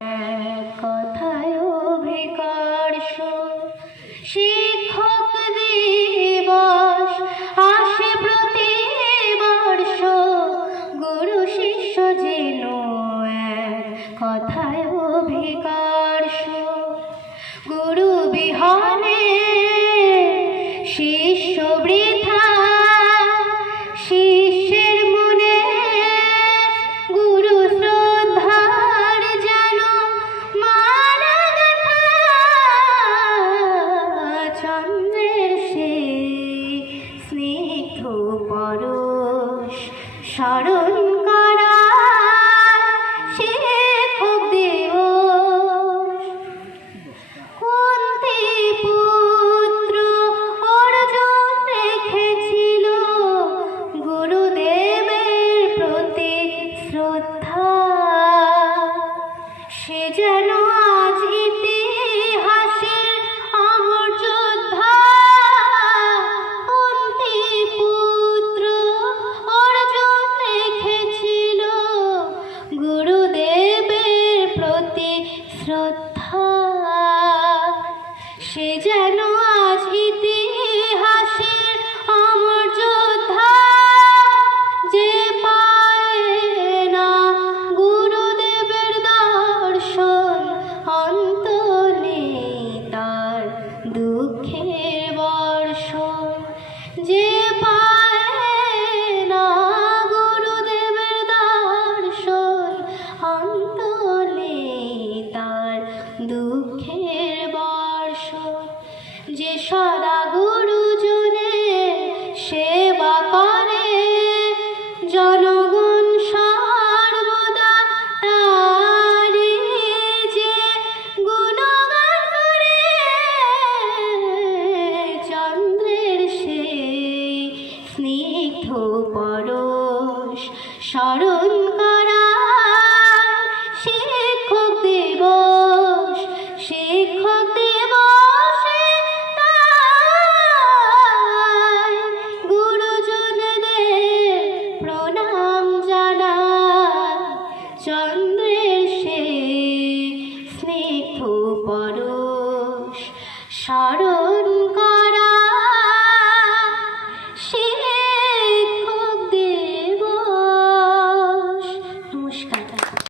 কথায় অভিকর্ষ শিক্ষক দিবস আসে প্রতি বর্ষ, গুরু শিষ্য যেন এক কথায় অভিকর্ষ। গুরু বিহনে শিষ্য বৃথা, শিষ্যের মনে গুরু শ্রদ্ধার যেন মালা গাঁথা। চন্দ্রের সেই স্নিগ্ধ পরশ স্মরণ করা শিক্ষক দিবস। কুন্তী পুত্র অর্জুন রেখেছিল গুরুদেবের প্রতি শ্রদ্ধা, সে যেন আজ ইতিহাসের অমর যোদ্ধা। কুন্তী পুত্র অর্জুন রেখেছিল গুরুদেবের প্রতি শ্রদ্ধা, সে যেন আজ ইতিহাসের অমর যোদ্ধা। যে পায় না গুরুদেবের দর্শন, অন্ত নেই তার দুঃখের বর্ষণ। যে পায় না গুরুদেবের দর্শন, অন্ত নেই তার দুঃখের বর্ষণ। যে সদা গুরুজনের সেবা করে, জনগণ সর্বদা তারি যে গুণগান করে। চন্দ্রের সেই স্নিগ্ধ পরশ স্মরণ করা শিক্ষক দিবস। শিক্ষক দিবসে তাই গুরুজনদের প্রণাম জানাই। চন্দ্রের সেই স্নিগ্ধ পরশ স্মরণ